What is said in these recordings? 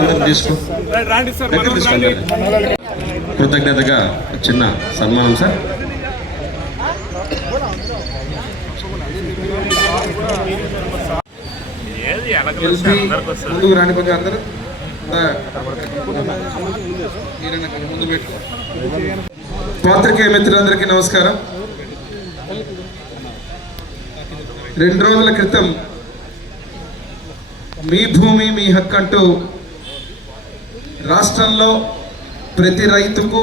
అందరం తీసుకో. కృతజ్ఞతగా చిన్న సన్మానం సార్. ముందుకు రాని కొంచెం అందరూ. ముందు పెట్టు. పాత్రికేయ మిత్రులందరికీ నమస్కారం. రెండు రోజుల క్రితం మీ భూమి మీ హక్కు అంటూ రాష్ట్రంలో ప్రతి రైతుకు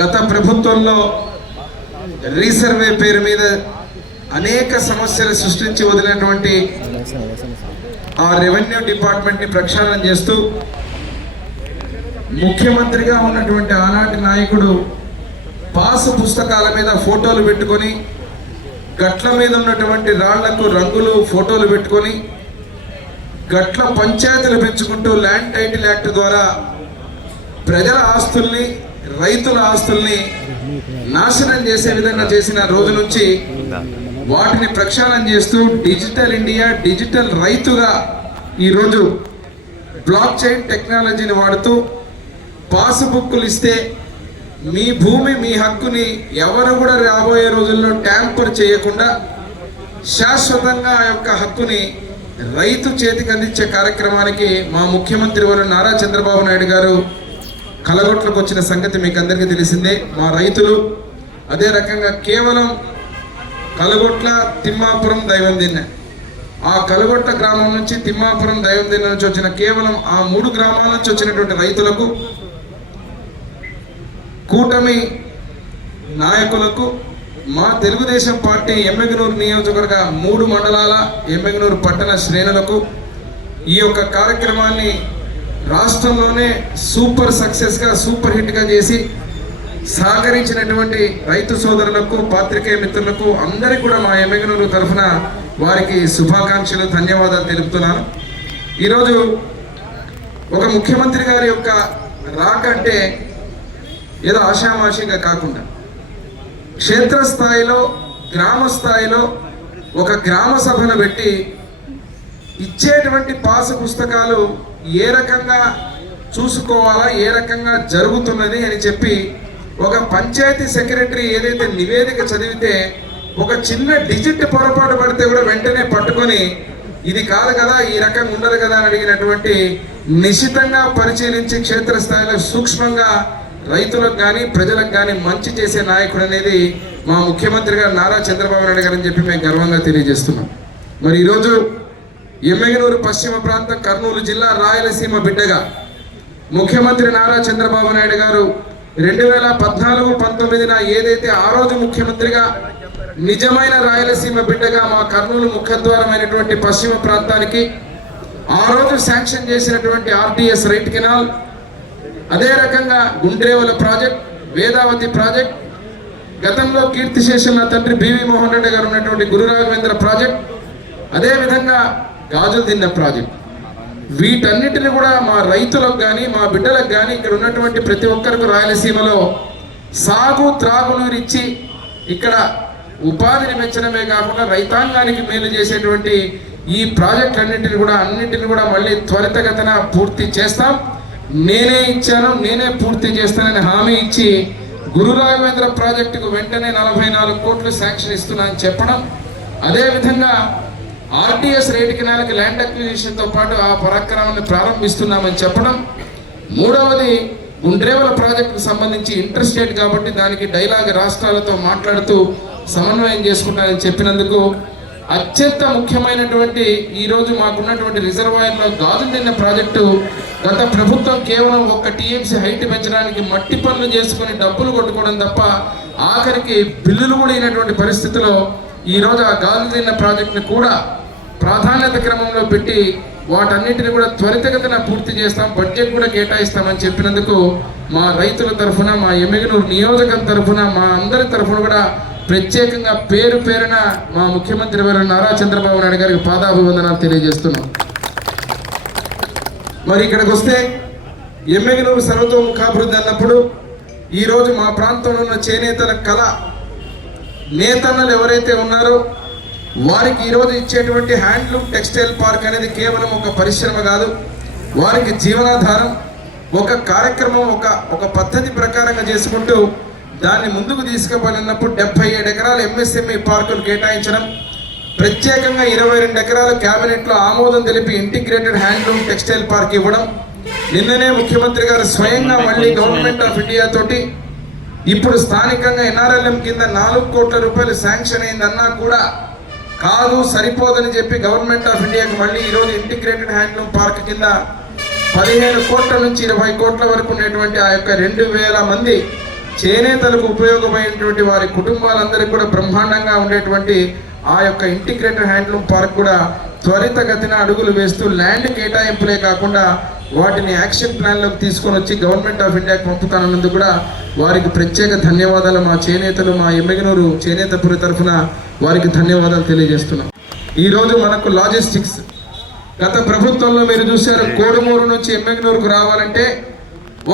గత ప్రభుత్వంలో రీసర్వే పేరు మీద అనేక సమస్యలు సృష్టించి వదిలినటువంటి ఆ రెవెన్యూ డిపార్ట్మెంట్ని ప్రక్షాళన చేస్తూ ముఖ్యమంత్రిగా ఉన్నటువంటి ఆనాటి నాయకుడు పాసు పుస్తకాల మీద ఫోటోలు పెట్టుకొని గట్ల మీద ఉన్నటువంటి రాళ్ళకు రంగులు ఫోటోలు పెట్టుకొని గట్ల పంచాయతీలు పెంచుకుంటూ ల్యాండ్ టైటిల్ యాక్ట్ ద్వారా ప్రజల ఆస్తుల్ని రైతుల ఆస్తుల్ని నాశనం చేసే విధంగా చేసిన రోజు నుంచి వాటిని ప్రక్షాళన చేస్తూ డిజిటల్ ఇండియా డిజిటల్ రైతుగా ఈరోజు బ్లాక్ చైన్ టెక్నాలజీని వాడుతూ పాస్బుక్లు ఇస్తే మీ భూమి మీ హక్కుని ఎవరు కూడా రాబోయే రోజుల్లో ట్యాంపర్ చేయకుండా శాశ్వతంగా ఆ యొక్క హక్కుని రైతు చేతికి అందించే కార్యక్రమానికి మా ముఖ్యమంత్రి వారు నారా చంద్రబాబు నాయుడు గారు కలగొట్లకు వచ్చిన సంగతి మీకు అందరికీ తెలిసిందే. మా రైతులు అదే రకంగా కేవలం కలగొట్ల తిమ్మాపురం దైవం దిన్న. ఆ కలగొట్ల గ్రామం నుంచి తిమ్మాపురం దైవం దిన్న నుంచి వచ్చిన కేవలం ఆ మూడు గ్రామాల నుంచి వచ్చినటువంటి రైతులకు కూటమి నాయకులకు మా తెలుగుదేశం పార్టీ ఎమ్మెగనూరు నియోజకవర్గ మూడు మండలాల ఎమ్మెగనూరు పట్టణ శ్రేణులకు ఈ యొక్క కార్యక్రమాన్ని రాష్ట్రంలోనే సూపర్ సక్సెస్గా సూపర్ హిట్గా చేసి సహకరించినటువంటి రైతు సోదరులకు పాత్రికేయ మిత్రులకు అందరికీ కూడా మా ఎమ్మెగనూరు తరఫున వారికి శుభాకాంక్షలు ధన్యవాదాలు తెలుపుతున్నాను. ఈరోజు ఒక ముఖ్యమంత్రి గారి యొక్క రాక అంటే ఏదో ఆషామాషిగా కాకుండా క్షేత్రస్థాయిలో గ్రామ స్థాయిలో ఒక గ్రామ సభను పెట్టి ఇచ్చేటువంటి పాసు పుస్తకాలు ఏ రకంగా చూసుకోవాలా ఏ రకంగా జరుగుతున్నది అని చెప్పి ఒక పంచాయతీ సెక్రటరీ ఏదైతే నివేదిక చదివితే ఒక చిన్న డిజిట్ పొరపాటు పడితే కూడా వెంటనే పట్టుకొని ఇది కాదు కదా ఈ రకంగా ఉండదు కదా అని అడిగినటువంటి నిశితంగా పరిశీలించి క్షేత్రస్థాయిలో సూక్ష్మంగా రైతులకు కానీ ప్రజలకు కానీ మంచి చేసే నాయకుడు అనేది మా ముఖ్యమంత్రి గారు నారా చంద్రబాబు నాయుడు గారు అని చెప్పి మేము గర్వంగా తెలియజేస్తున్నాం. మరి ఈరోజు ఎమ్మెగనూరు పశ్చిమ ప్రాంతం కర్నూలు జిల్లా రాయలసీమ బిడ్డగా ముఖ్యమంత్రి నారా చంద్రబాబు నాయుడు గారు రెండు వేల పద్నాలుగు పంతొమ్మిదిన ఏదైతే ఆ రోజు ముఖ్యమంత్రిగా నిజమైన రాయలసీమ బిడ్డగా మా కర్నూలు ముఖద్వారమైనటువంటి పశ్చిమ ప్రాంతానికి ఆ రోజు శాంక్షన్ చేసినటువంటి ఆర్టీఎస్ రైట్ కెనాల్ అదే రకంగా గుండ్రేవల ప్రాజెక్ట్ వేదావతి ప్రాజెక్ట్ గతంలో కీర్తిశేషుల తండ్రి బివి మోహన్ రెడ్డి గారు ఉన్నటువంటి గురు రాఘవేంద్ర ప్రాజెక్ట్ అదేవిధంగా గాజులు తిన్న ప్రాజెక్ట్. వీటన్నిటిని కూడా మా రైతులకు కానీ మా బిడ్డలకు కానీ ఇక్కడ ఉన్నటువంటి ప్రతి ఒక్కరికి రాయలసీమలో సాగు త్రాగునీరు ఇచ్చి ఇక్కడ ఉపాధిని పెంచడమే కాకుండా రైతాంగానికి మేలు చేసేటువంటి ఈ ప్రాజెక్టులన్నింటిని కూడా అన్నింటిని కూడా మళ్ళీ త్వరితగతన పూర్తి చేస్తాం. నేనే ఇచ్చాను నేనే పూర్తి చేస్తానని హామీ ఇచ్చి గురు రాఘవేంద్ర ప్రాజెక్టుకు వెంటనే నలభై నాలుగు కోట్లు శాంక్షన్ ఇస్తున్నా అని చెప్పడం. అదేవిధంగా ఆర్టీఎస్ రేటు కినాలకి ల్యాండ్ అక్విజిషన్తో పాటు ఆ పరాక్రమాన్ని ప్రారంభిస్తున్నామని చెప్పడం. మూడవది గుండ్రేవల ప్రాజెక్టుకు సంబంధించి ఇంటర్స్టేట్ కాబట్టి దానికి డైలాగ్ రాష్ట్రాలతో మాట్లాడుతూ సమన్వయం చేసుకుంటానని చెప్పినందుకు అత్యంత ముఖ్యమైనటువంటి ఈరోజు మాకున్నటువంటి రిజర్వాయర్లో గాజు తిన్న ప్రాజెక్టు గత ప్రభుత్వం కేవలం ఒక్క టీఎంసీ హైట్ పెంచడానికి మట్టి పనులు చేసుకుని డబ్బులు కొట్టుకోవడం తప్ప ఆఖరికి బిల్లులు కూడా అయినటువంటి పరిస్థితిలో ఈ ఆ గాజు తిన్న ప్రాజెక్టుని కూడా ప్రాధాన్యత క్రమంలో పెట్టి వాటన్నిటిని కూడా త్వరితగతిన పూర్తి చేస్తాం బడ్జెట్ కూడా కేటాయిస్తామని చెప్పినందుకు మా రైతుల తరఫున మా ఎమ్మెగనూరు నియోజకం తరఫున మా అందరి తరఫున కూడా ప్రత్యేకంగా పేరు పేరున మా ముఖ్యమంత్రి వారు నారా చంద్రబాబు నాయుడు గారికి పాదాభివందనాలు తెలియజేస్తున్నాం. మరి ఇక్కడికి వస్తే ఎమ్మెగనూరు సర్వతోముఖాభివృద్ధి అన్నప్పుడు ఈరోజు మా ప్రాంతంలో ఉన్న చేనేతల కళ నేతన్నలు ఎవరైతే ఉన్నారో వారికి ఈరోజు ఇచ్చేటువంటి హ్యాండ్లూమ్ టెక్స్టైల్ పార్క్ అనేది కేవలం ఒక పరిశ్రమ కాదు వారికి జీవనాధారం ఒక కార్యక్రమం ఒక ఒక పద్ధతి ప్రకారంగా చేసుకుంటూ దాన్ని ముందుకు తీసుకుపోయినప్పుడు డెబ్బై ఏడు ఎకరాలు ఎంఎస్ఎంఈ పార్కులు కేటాయించడం ప్రత్యేకంగా ఇరవై రెండు ఎకరాల క్యాబినెట్లో ఆమోదం తెలిపి ఇంటిగ్రేటెడ్ హ్యాండ్లూమ్ టెక్స్టైల్ పార్క్ ఇవ్వడం నిన్ననే ముఖ్యమంత్రి గారు స్వయంగా మళ్ళీ గవర్నమెంట్ ఆఫ్ ఇండియా తోటి ఇప్పుడు స్థానికంగా ఎన్ఆర్ఎల్ఎం కింద నాలుగు కోట్ల రూపాయలు శాంక్షన్ అయిందన్నా కూడా కాదు సరిపోదని చెప్పి గవర్నమెంట్ ఆఫ్ ఇండియాకి మళ్ళీ ఈరోజు ఇంటిగ్రేటెడ్ హ్యాండ్లూమ్ పార్క్ కింద పదిహేను కోట్ల నుంచి ఇరవై కోట్ల వరకు ఉన్నటువంటి ఆ యొక్క రెండు వేల మంది చేనేతలకు ఉపయోగమైనటువంటి వారి కుటుంబాలందరికీ కూడా బ్రహ్మాండంగా ఉండేటువంటి ఆ యొక్క ఇంటిగ్రేటెడ్ హ్యాండ్లూమ్ పార్క్ కూడా త్వరితగతిన అడుగులు వేస్తూ ల్యాండ్ కేటాయింపులే కాకుండా వాటిని యాక్షన్ ప్లాన్లోకి తీసుకొని వచ్చి గవర్నమెంట్ ఆఫ్ ఇండియాకి పంపుతానన్నందుకు కూడా వారికి ప్రత్యేక ధన్యవాదాలు. మా చేనేతలు మా ఎమ్మెగనూరు చేనేతపురి తరఫున వారికి ధన్యవాదాలు తెలియజేస్తున్నాం. ఈరోజు మనకు లాజిస్టిక్స్. గత ప్రభుత్వంలో మీరు చూశారు కోడుమూరు నుంచి ఎమ్మెగనూరుకు రావాలంటే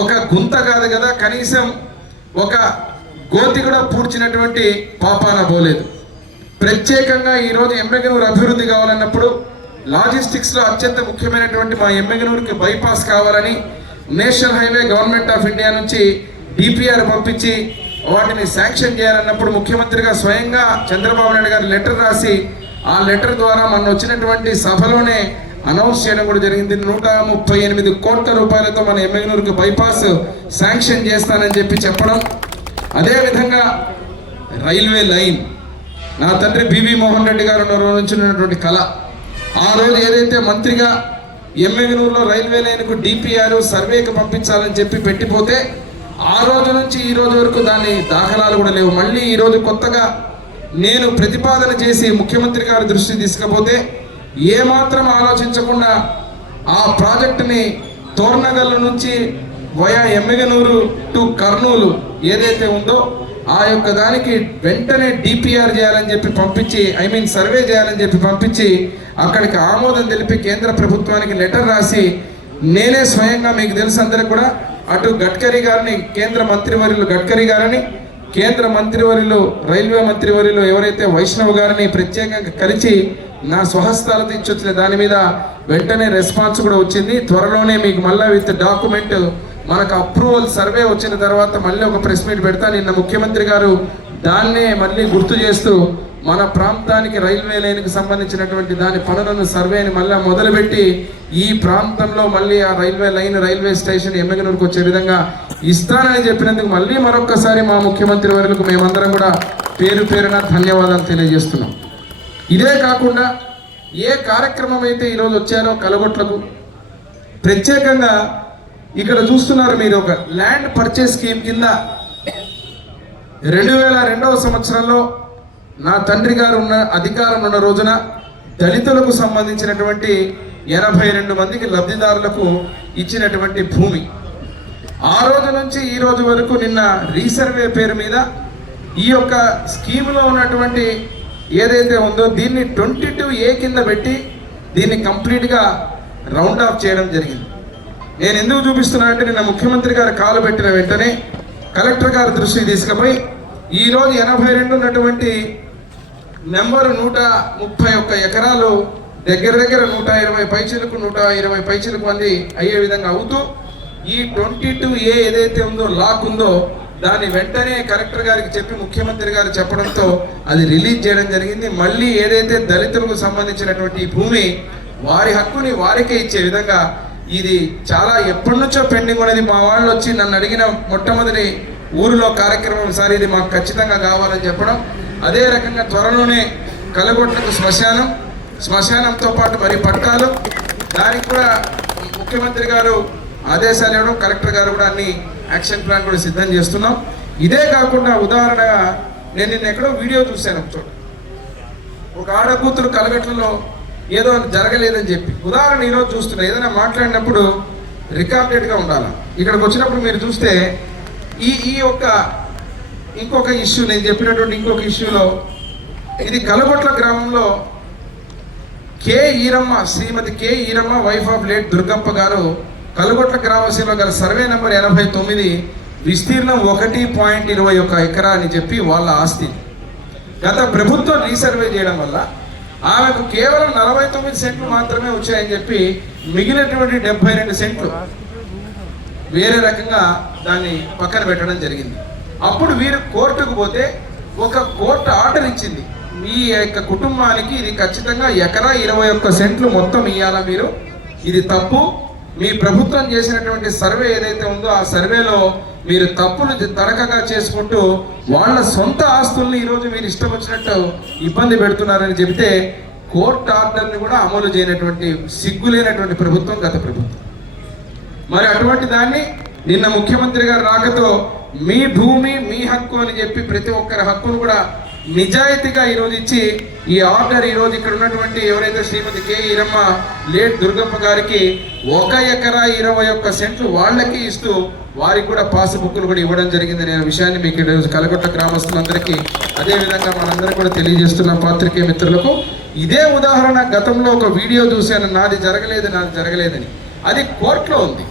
ఒక గుంత కాదు కదా కనీసం ఒక గోతి కూడా పూడ్చినటువంటి పాపాన పోలేదు. ప్రత్యేకంగా ఈరోజు ఎమ్మెగనూరు అభివృద్ధి కావాలన్నప్పుడు లాజిస్టిక్స్లో అత్యంత ముఖ్యమైనటువంటి మా ఎమ్మెగనూరుకి బైపాస్ కావాలని national highway government of India నుంచి డిపిఆర్ పంపించి వాటిని శాంక్షన్ చేయాలన్నప్పుడు ముఖ్యమంత్రిగా స్వయంగా చంద్రబాబు నాయుడు గారు లెటర్ రాసి ఆ లెటర్ ద్వారా మన వచ్చినటువంటి సభలోనే అనౌన్స్ చేయడం కూడా జరిగింది. నూట ముప్పై ఎనిమిది కోట్ల రూపాయలతో మన ఎమ్మెగనూరుకు బైపాస్ శాంక్షన్ చేస్తానని చెప్పి చెప్పడం. అదేవిధంగా రైల్వే లైన్. నా తండ్రి బివి మోహన్ రెడ్డి గారు ఉన్న రోజు నుంచి ఉన్నటువంటి కళ. ఆ రోజు ఏదైతే మంత్రిగా ఎమ్మెగనూరులో రైల్వే లైన్కు డిపిఆర్ సర్వేకి పంపించాలని చెప్పి పెట్టిపోతే ఆ రోజు నుంచి ఈ రోజు వరకు దాని దాఖలాలు కూడా లేవు. మళ్ళీ ఈరోజు కొత్తగా నేను ప్రతిపాదన చేసి ముఖ్యమంత్రి గారి దృష్టి తీసుకపోతే ఏమాత్రం ఆలోచించకుండా ఆ ప్రాజెక్టుని తోర్నగల్ నుంచి వయా ఎమ్మిగనూరు టు కర్నూలు ఏదైతే ఉందో ఆ యొక్క దానికి వెంటనే డిపిఆర్ చేయాలని చెప్పి పంపించి ఐ మీన్ సర్వే చేయాలని చెప్పి పంపించి అక్కడికి ఆమోదం తెలిపి కేంద్ర ప్రభుత్వానికి లెటర్ రాసి నేనే స్వయంగా మీకు తెలుసు అందరికి కూడా అటు గడ్కరీ గారిని కేంద్ర మంత్రివర్యులు గడ్కరీ గారిని కేంద్ర మంత్రివర్యులు రైల్వే మంత్రివర్యులు ఎవరైతే వైష్ణవ్ గారిని ప్రత్యేకంగా కలిసి నా స్వహస్తాలతో ఇచ్చొచ్చిన దాని మీద వెంటనే రెస్పాన్స్ కూడా వచ్చింది. త్వరలోనే మీకు మళ్ళీ విత్ డాక్యుమెంట్ మనకు అప్రూవల్ సర్వే వచ్చిన తర్వాత మళ్ళీ ఒక ప్రెస్ మీట్ పెడతా. నిన్న ముఖ్యమంత్రి గారు దాన్నే మళ్ళీ గుర్తు చేస్తూ మన ప్రాంతానికి రైల్వే లైన్కి సంబంధించినటువంటి దాని పనులను సర్వేని మళ్ళీ మొదలుపెట్టి ఈ ప్రాంతంలో మళ్ళీ ఆ రైల్వే లైన్ రైల్వే స్టేషన్ ఎమ్మెగనూరుకు వచ్చే విధంగా ఇస్తానని చెప్పినందుకు మళ్ళీ మరొక్కసారి మా ముఖ్యమంత్రి వర్యులకు మేమందరం కూడా పేరు పేరున ధన్యవాదాలు తెలియజేస్తున్నాం. ఇదే కాకుండా ఏ కార్యక్రమం అయితే ఈరోజు వచ్చారో కలగొట్లకు ప్రత్యేకంగా ఇక్కడ చూస్తున్నారు మీరు ఒక ల్యాండ్ పర్చేస్ స్కీమ్ కింద. రెండు వేల రెండవ సంవత్సరంలో నా తండ్రి గారు ఉన్న అధికారం ఉన్న రోజున దళితులకు సంబంధించినటువంటి ఎనభై రెండు మందికి లబ్ధిదారులకు ఇచ్చినటువంటి భూమి. ఆ రోజు నుంచి ఈ రోజు వరకు నిన్న రీసర్వే పేరు మీద ఈ యొక్క స్కీమ్లో ఉన్నటువంటి ఏదైతే ఉందో దీన్ని ట్వంటీ టూ ఏ కింద పెట్టి దీన్ని కంప్లీట్గా రౌండ్ ఆఫ్ చేయడం జరిగింది. నేను ఎందుకు చూపిస్తున్నా అంటే నిన్న ముఖ్యమంత్రి గారు కాలు పెట్టిన వెంటనే కలెక్టర్ గారి దృష్టికి తీసుకుపోయి ఈరోజు ఎనభై రెండు ఉన్నటువంటి నెంబరు నూట ముప్పై ఒక్క ఎకరాలు దగ్గర దగ్గర నూట ఇరవై పైచలకు నూట ఇరవై పైచలకు మంది అయ్యే విధంగా అవుతూ ఈ ట్వంటీ టూ ఏ ఏదైతే ఉందో లాక్ ఉందో దాన్ని వెంటనే కలెక్టర్ గారికి చెప్పి ముఖ్యమంత్రి గారు చెప్పడంతో అది రిలీజ్ చేయడం జరిగింది. మళ్ళీ ఏదైతే దళితులకు సంబంధించినటువంటి ఈ భూమి వారి హక్కుని వారికే ఇచ్చే విధంగా ఇది చాలా ఎప్పటి నుంచో పెండింగ్ ఉన్నది. మా వాళ్ళు వచ్చి నన్ను అడిగిన మొట్టమొదటి ఊరిలో కార్యక్రమం సార్ ఇది మాకు ఖచ్చితంగా కావాలని చెప్పడం. అదే రకంగా త్వరలోనే కలగొట్లకు శ్మశానం శ్మశానంతో పాటు మరి పట్టాలు. దానికి కూడా ముఖ్యమంత్రి గారు ఆదేశాలు ఇవ్వడం కలెక్టర్ గారు కూడా అన్ని యాక్షన్ ప్లాన్ కూడా సిద్ధం చేస్తున్నాం. ఇదే కాకుండా ఉదాహరణగా నేను నిన్న ఎక్కడో వీడియో చూశాను చోట ఒక ఆడ కూతురు కలగట్లలో ఏదో జరగలేదని చెప్పి. ఉదాహరణ ఈరోజు చూస్తున్నా. ఏదైనా మాట్లాడినప్పుడు రికార్డెడ్గా ఉండాలి? ఇక్కడికి వచ్చినప్పుడు మీరు చూస్తే ఈ ఈ యొక్క ఇంకొక ఇష్యూ నేను చెప్పినటువంటి ఇంకొక ఇష్యూలో ఇది కలగొట్ల గ్రామంలో K. Eeramma Shrimati K. Eeramma wife of late Durgappa garu Kalugotla గ్రామశీలో గల సర్వే నెంబర్ ఎనభై తొమ్మిది విస్తీర్ణం ఒకటి పాయింట్ ఇరవై ఒక ఎకరా అని చెప్పి వాళ్ళ ఆస్తి. గత ప్రభుత్వం రీసర్వే చేయడం వల్ల ఆమెకు కేవలం నలభై తొమ్మిది సెంట్లు మాత్రమే వచ్చాయని చెప్పి మిగిలినటువంటి డెబ్బై రెండు సెంట్లు వేరే రకంగా దాన్ని పక్కన పెట్టడం జరిగింది. అప్పుడు వీరు కోర్టుకు పోతే ఒక కోర్టు ఆర్డర్ ఇచ్చింది. మీ యొక్క కుటుంబానికి ఇది ఖచ్చితంగా ఎకరా ఇరవై ఒక్క సెంట్లు మొత్తం ఇవ్వాలా మీరు? ఇది తప్పు. మీ ప్రభుత్వం చేసినటువంటి సర్వే ఏదైతే ఉందో ఆ సర్వేలో మీరు తప్పులు తడకగా చేసుకుంటూ వాళ్ళ సొంత ఆస్తుల్ని ఈరోజు మీరు ఇష్టం వచ్చినట్టు ఇబ్బంది పెడుతున్నారని చెబితే కోర్టు ఆర్డర్ని కూడా అమలు చేయనటువంటి సిగ్గులేనటువంటి ప్రభుత్వం గత ప్రభుత్వం. మరి అటువంటి దాన్ని నిన్న ముఖ్యమంత్రి గారు రాకతో మీ భూమి మీ హక్కు అని చెప్పి ప్రతి ఒక్కరి హక్కును కూడా నిజాయితీగా ఈరోజు ఇచ్చి ఈ ఆర్డర్ ఈరోజు ఇక్కడ ఉన్నటువంటి ఎవరైతే శ్రీమతి కె ఈరమ్మ లేట్ దుర్గప్ప గారికి ఒక ఎకరా ఇరవై ఒక్క సెంట్లు వాళ్ళకి ఇస్తూ వారికి కూడా పాస్ బుక్లు కూడా ఇవ్వడం జరిగింది నేను విషయాన్ని మీకు ఈరోజు కలగొట్ట గ్రామస్తులందరికీ అదేవిధంగా మనందరూ కూడా తెలియజేస్తున్న పాత్రికే మిత్రులకు ఇదే ఉదాహరణ గతంలో ఒక వీడియో చూశాను నాది జరగలేదు నాది జరగలేదని. అది కోర్టులో ఉంది.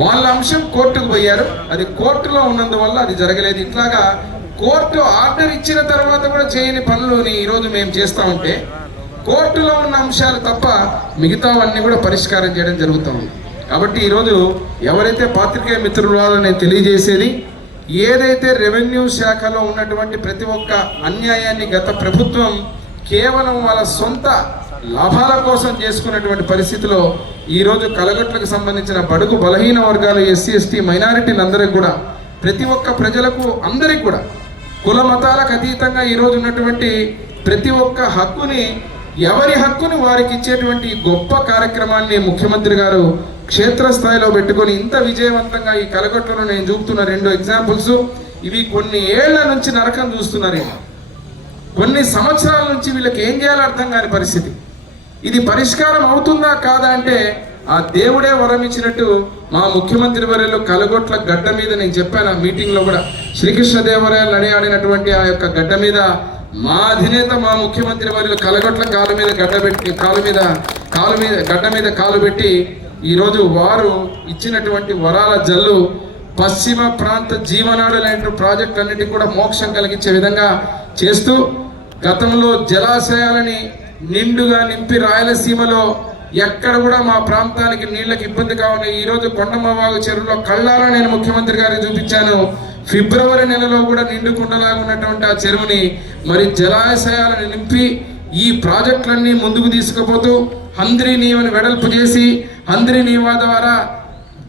వాళ్ళ అంశం కోర్టుకు పోయారు. అది కోర్టులో ఉన్నందువల్ల అది జరగలేదు. ఇట్లాగా కోర్టు ఆర్డర్ ఇచ్చిన తర్వాత కూడా చేయని పనులని ఈరోజు మేము చేస్తూ ఉంటే కోర్టులో ఉన్న అంశాలు తప్ప మిగతావన్నీ కూడా పరిష్కారం చేయడం జరుగుతూ ఉంది. కాబట్టి ఈరోజు ఎవరైతే పాత్రికేయ మిత్రులు నేను తెలియజేసేది ఏదైతే రెవెన్యూ శాఖలో ఉన్నటువంటి ప్రతి ఒక్క అన్యాయాన్ని గత ప్రభుత్వం కేవలం వాళ్ళ సొంత లాభాల కోసం చేసుకున్నటువంటి పరిస్థితిలో ఈరోజు కలగట్లకు సంబంధించిన బడుగు బలహీన వర్గాలు ఎస్సీ ఎస్టీ మైనారిటీలందరికీ కూడా ప్రతి ఒక్క ప్రజలకు అందరికీ కూడా కుల మతాలకు అతీతంగా ఈరోజు ఉన్నటువంటి ప్రతి ఒక్క హక్కుని ఎవరి హక్కుని వారికి ఇచ్చేటువంటి గొప్ప కార్యక్రమాన్ని ముఖ్యమంత్రి గారు క్షేత్రస్థాయిలో పెట్టుకొని ఇంత విజయవంతంగా ఈ కలగొట్టలో నేను చూపుతున్న రెండు ఎగ్జాంపుల్స్ ఇవి కొన్ని ఏళ్ళ నుంచి నరకం చూస్తున్నారు కొన్ని సంవత్సరాల నుంచి వీళ్ళకి ఏం చేయాలో అర్థం కాని పరిస్థితి. ఇది పరిష్కారం అవుతుందా కాదా అంటే ఆ దేవుడే వరం ఇచ్చినట్టు మా ముఖ్యమంత్రి వర్యులు కలగొట్ల గడ్డ మీద నేను చెప్పాను ఆ మీటింగ్లో కూడా. శ్రీకృష్ణదేవరాయలు నడియాడినటువంటి ఆ యొక్క గడ్డ మీద మా అధినేత మా ముఖ్యమంత్రి వర్యులు కలగొట్ల కాలు మీద గడ్డ పెట్టి కాలు మీద కాలు మీద గడ్డ మీద కాలు పెట్టి ఈరోజు వారు ఇచ్చినటువంటి వరాల జల్లు పశ్చిమ ప్రాంత జీవనాడు లాంటి ప్రాజెక్టులన్నిటికీ కూడా మోక్షం కలిగించే విధంగా చేస్తూ గతంలో జలాశయాలని నిండుగా నింపి రాయలసీమలో ఎక్కడ కూడా మా ప్రాంతానికి నీళ్ళకి ఇబ్బంది కావాలి ఈరోజు కొండమ్మవాగు చెరువులో కళ్ళారా నేను ముఖ్యమంత్రి గారికి చూపించాను. ఫిబ్రవరి నెలలో కూడా నిండుకుండలాగా ఉన్నటువంటి ఆ చెరువుని మరి జలాశయాలను నింపి ఈ ప్రాజెక్టులన్నీ ముందుకు తీసుకుపోతూ హంద్రి నీవని వెడల్పు చేసి హంద్రి నియమ ద్వారా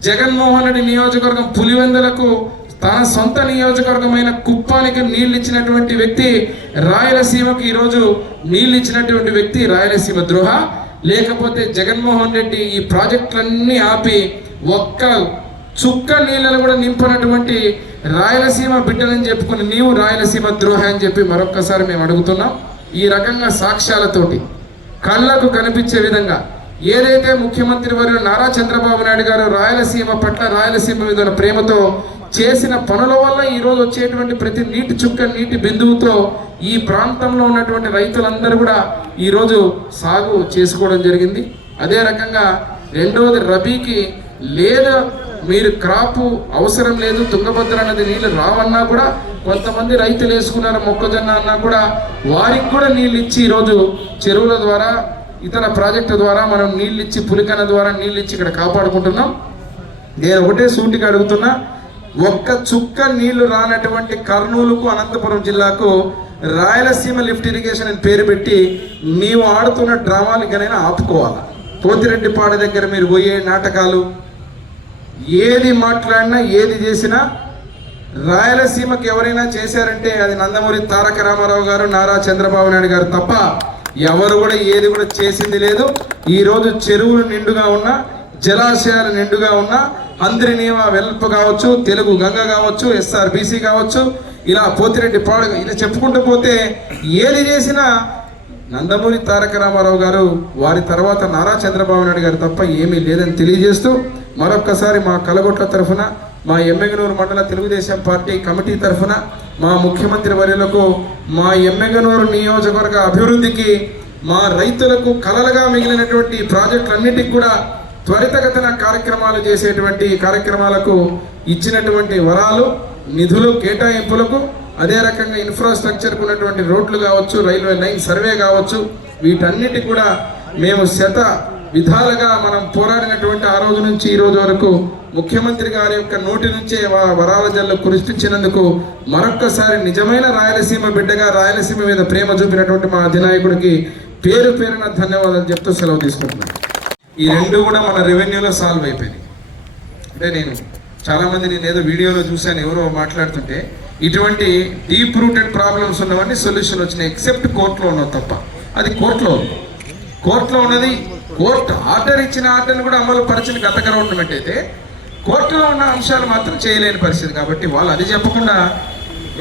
జగన్మోహన్ రెడ్డి నియోజకవర్గం పులివెందులకు తన సొంత నియోజకవర్గమైన కుప్పానికి నీళ్ళు ఇచ్చినటువంటి వ్యక్తి రాయలసీమకు ఈరోజు నీళ్ళు ఇచ్చినటువంటి వ్యక్తి రాయలసీమ ద్రోహ. లేకపోతే జగన్మోహన్ రెడ్డి ఈ ప్రాజెక్టులన్నీ ఆపి ఒక్క చుక్క నీళ్ళను కూడా నింపనటువంటి రాయలసీమ బిడ్డలని చెప్పుకుని నీవు రాయలసీమ ద్రోహ అని చెప్పి మరొక్కసారి మేము అడుగుతున్నాం. ఈ రకంగా సాక్ష్యాలతోటి కళ్ళకు కనిపించే విధంగా ఏదైతే ముఖ్యమంత్రి వారు నారా చంద్రబాబు నాయుడు గారు రాయలసీమ పట్ల రాయలసీమ మీద ప్రేమతో చేసిన పనుల వల్ల ఈరోజు వచ్చేటువంటి ప్రతి నీటి చుక్క నీటి బిందువుతో ఈ ప్రాంతంలో ఉన్నటువంటి రైతులందరూ కూడా ఈరోజు సాగు చేసుకోవడం జరిగింది. అదే రకంగా రెండవది రబీకి లేదా మీరు క్రాపు అవసరం లేదు తుంగభద్ర నది నీళ్ళు రావన్నా కూడా కొంతమంది రైతులు వేసుకున్నారు మొక్కజొన్న అన్నా కూడా వారికి కూడా నీళ్ళు ఇచ్చి ఈరోజు చెరువుల ద్వారా ఇతర ప్రాజెక్టు ద్వారా మనం నీళ్ళు ఇచ్చి పులికన ద్వారా నీళ్ళు ఇచ్చి ఇక్కడ కాపాడుకుంటున్నాం. నేను ఒకటే సూటిగా అడుగుతున్నా ఒక్క చుక్క నీళ్ళు రానటువంటి కర్నూలుకు అనంతపురం జిల్లాకు రాయలసీమ లిఫ్ట్ ఇరిగేషన్ అని పేరు పెట్టి నీవు ఆడుతున్న డ్రామాలు ఇకనైనా ఆపుకోవాలి? పోతిరెడ్డిపాడ దగ్గర మీరు పోయే నాటకాలు ఏది మాట్లాడినా ఏది చేసినా రాయలసీమకు ఎవరైనా చేశారంటే అది నందమూరి తారక రామారావు గారు నారా చంద్రబాబు నాయుడు గారు తప్ప ఎవరు కూడా ఏది కూడా చేసింది లేదు. ఈరోజు చెరువులు నిండుగా ఉన్న జలాశయాలు నిండుగా ఉన్న అందరి వెల్ప్ కావచ్చు తెలుగు గంగ కావచ్చు ఎస్ఆర్బిసి కావచ్చు ఇలా పోతిరెడ్డి పాడు ఇలా చెప్పుకుంటూ పోతే ఏది చేసినా నందమూరి తారక రామారావు గారు వారి తర్వాత నారా చంద్రబాబు నాయుడు గారు తప్ప ఏమీ లేదని తెలియజేస్తూ మరొక్కసారి మా కలగొట్ల తరఫున మా ఎమ్మెగనూరు మండల తెలుగుదేశం పార్టీ కమిటీ తరఫున మా ముఖ్యమంత్రి వర్యులకు మా ఎమ్మెగనూరు నియోజకవర్గ అభివృద్ధికి మా రైతులకు కలలుగా మిగిలినటువంటి ప్రాజెక్టులన్నిటికి కూడా త్వరితగతిన కార్యక్రమాలు చేసేటువంటి కార్యక్రమాలకు ఇచ్చినటువంటి వరాలు నిధులు కేటాయింపులకు అదే రకంగా ఇన్ఫ్రాస్ట్రక్చర్కు ఉన్నటువంటి రోడ్లు కావచ్చు రైల్వే లైన్ సర్వే కావచ్చు వీటన్నిటి కూడా మేము శత విధాలుగా మనం పోరాడినటువంటి ఆ రోజు నుంచి ఈ రోజు వరకు ముఖ్యమంత్రి గారి యొక్క నోటి నుంచే వరాల జల్లు కురిష్టించినందుకు మరొక్కసారి నిజమైన రాయలసీమ బిడ్డగా రాయలసీమ మీద ప్రేమ చూపినటువంటి మా అధినాయకుడికి పేరు పేరున ధన్యవాదాలు చెప్తూ సెలవు తీసుకుంటున్నాను. ఈ రెండు కూడా మన రెవెన్యూలో సాల్వ్ అయిపోయినాయి. అంటే నేను చాలామంది నేను ఏదో వీడియోలో చూశాను ఎవరో మాట్లాడుతుంటే ఇటువంటి డీప్ రూటెడ్ ప్రాబ్లమ్స్ ఉన్నవన్నీ సొల్యూషన్ వచ్చినాయి ఎక్సెప్ట్ కోర్టులో ఉన్నది తప్ప. అది కోర్టులో కోర్టులో ఉన్నది కోర్టు ఆర్డర్ ఇచ్చిన ఆర్డర్ని కూడా అమలు పరిచిన గత గవర్నమెంట్ అయితే కోర్టులో ఉన్న అంశాలు మాత్రం చేయలేని పరిస్థితి. కాబట్టి వాళ్ళు అది చెప్పకుండా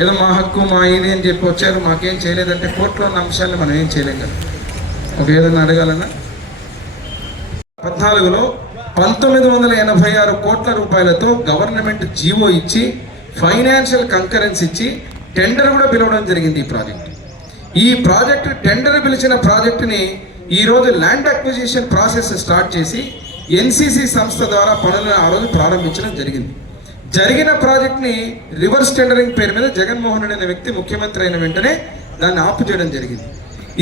ఏదో మా హక్కు మా ఇది అని చెప్పి వచ్చారు మాకేం చేయలేదంటే కోర్టులో ఉన్న అంశాలను మనం ఏం చేయలేం కదా. ఒక ఏదైనా అడగాలన్నా? పద్నాలుగులో పంతొమ్మిది వందల ఎనభై ఆరు కోట్ల రూపాయలతో గవర్నమెంట్ జీవో ఇచ్చి ఫైనాన్షియల్ కంకరెన్స్ ఇచ్చి టెండర్ కూడా పిలవడం జరిగింది ఈ ప్రాజెక్ట్. ఈ ప్రాజెక్టు టెండర్ పిలిచిన ప్రాజెక్టుని ఈరోజు ల్యాండ్ అక్విజిషన్ ప్రాసెస్ స్టార్ట్ చేసి ఎన్సీసీ సంస్థ ద్వారా పనులను ఆ రోజు ప్రారంభించడం జరిగింది. జరిగిన ప్రాజెక్ట్ని రివర్స్ టెండరింగ్ పేరు మీద జగన్మోహన్ రెడ్డి అనే వ్యక్తి ముఖ్యమంత్రి అయిన వెంటనే దాన్ని ఆపు చేయడం జరిగింది.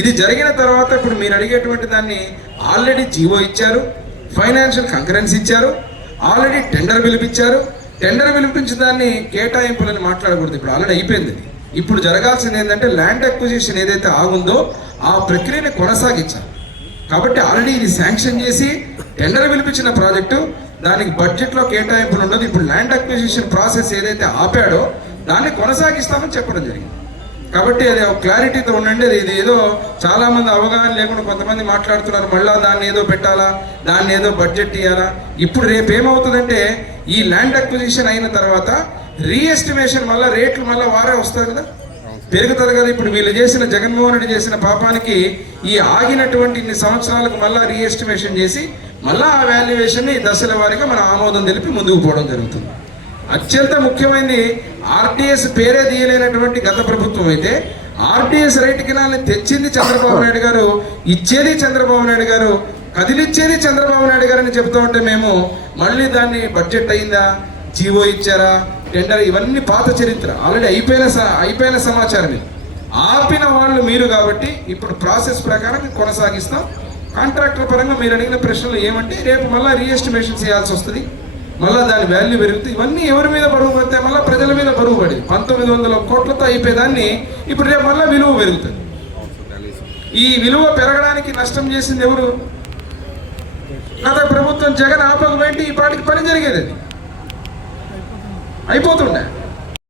ఇది జరిగిన తర్వాత ఇప్పుడు మీరు అడిగేటువంటి దాన్ని ఆల్రెడీ జీవో ఇచ్చారు ఫైనాన్షియల్ కంకరెన్స్ ఇచ్చారు ఆల్రెడీ టెండర్ పిలిపించారు టెండర్ పిలిపించిన దాన్ని కేటాయింపులని మాట్లాడకూడదు. ఇప్పుడు ఆల్రెడీ అయిపోయింది ఇది. ఇప్పుడు జరగాల్సింది ఏంటంటే ల్యాండ్ అక్విజిషన్ ఏదైతే ఆగుందో ఆ ప్రక్రియని కొనసాగించాలి. కాబట్టి ఆల్రెడీ ఇది శాంక్షన్ చేసి టెండర్ పిలిపించిన ప్రాజెక్టు దానికి బడ్జెట్లో కేటాయింపులు ఉండదు ఇప్పుడు ల్యాండ్ అక్విజిషన్ ప్రాసెస్ ఏదైతే ఆపాడో దాన్ని కొనసాగిస్తామని చెప్పడం జరిగింది. కాబట్టి అది ఒక క్లారిటీతో ఉండండి. అది ఇది ఏదో చాలా మంది అవగాహన లేకుండా కొంతమంది మాట్లాడుతున్నారు. మళ్ళా దాన్ని ఏదో పెట్టాలా? దాన్ని ఏదో బడ్జెట్ ఇవ్వాలా ఇప్పుడు రేపు ఏమవుతుందంటే ఈ ల్యాండ్ అక్విజిషన్ అయిన తర్వాత రీఎస్టిమేషన్ మళ్ళీ రేట్లు మళ్ళీ వారే వస్తారు కదా? పెరుగుతుంది కదా? ఇప్పుడు వీళ్ళు చేసిన జగన్మోహన్ రెడ్డి చేసిన పాపానికి ఈ ఆగినటువంటి ఇన్ని సంవత్సరాలకు మళ్ళా రీఎస్టిమేషన్ చేసి మళ్ళా ఆ వాల్యుయేషన్ని దశల వారీగా మన ఆమోదం తెలిపి ముందుకు పోవడం జరుగుతుంది. అత్యంత ముఖ్యమైనది ఆర్టీఎస్ పేరే తీయలేనటువంటి గత ప్రభుత్వం అయితే ఆర్టీఎస్ రైట్ కినాల్ని తెచ్చింది చంద్రబాబు నాయుడు గారు ఇచ్చేది చంద్రబాబు నాయుడు గారు కదిలిచ్చేది చంద్రబాబు నాయుడు గారు అని చెప్తా ఉంటే మేము మళ్ళీ దాన్ని బడ్జెట్ అయిందా? జీవో ఇచ్చారా? టెండర్ ఇవన్నీ పాత చరిత్ర. ఆల్రెడీ అయిపోయిన స- అయిపోయిన సమాచారం ఆపిన వాళ్ళు మీరు కాబట్టి ఇప్పుడు ప్రాసెస్ ప్రకారం కొనసాగిస్తాం. కాంట్రాక్టర్ పరంగా మీరు అడిగిన ప్రశ్నలు ఏమంటే రేపు మళ్ళీ రీఎస్టిమేషన్ చేయాల్సి వస్తుంది. మళ్ళీ దాని వాల్యూ పెరుగుతుంది ఇవన్నీ ఎవరి మీద బరువు పడితే మళ్ళీ ప్రజల మీద బరువు పడి పంతొమ్మిది వందల కోట్లతో అయిపోయేదాన్ని ఇప్పుడు రేపు మళ్ళీ విలువ పెరుగుతుంది. ఈ విలువ పెరగడానికి నష్టం చేసింది ఎవరు? గత ప్రభుత్వం జగన్ ఆపకపోయింటే ఈ పాటికి పని జరిగేది అది. అయిపోతుండే.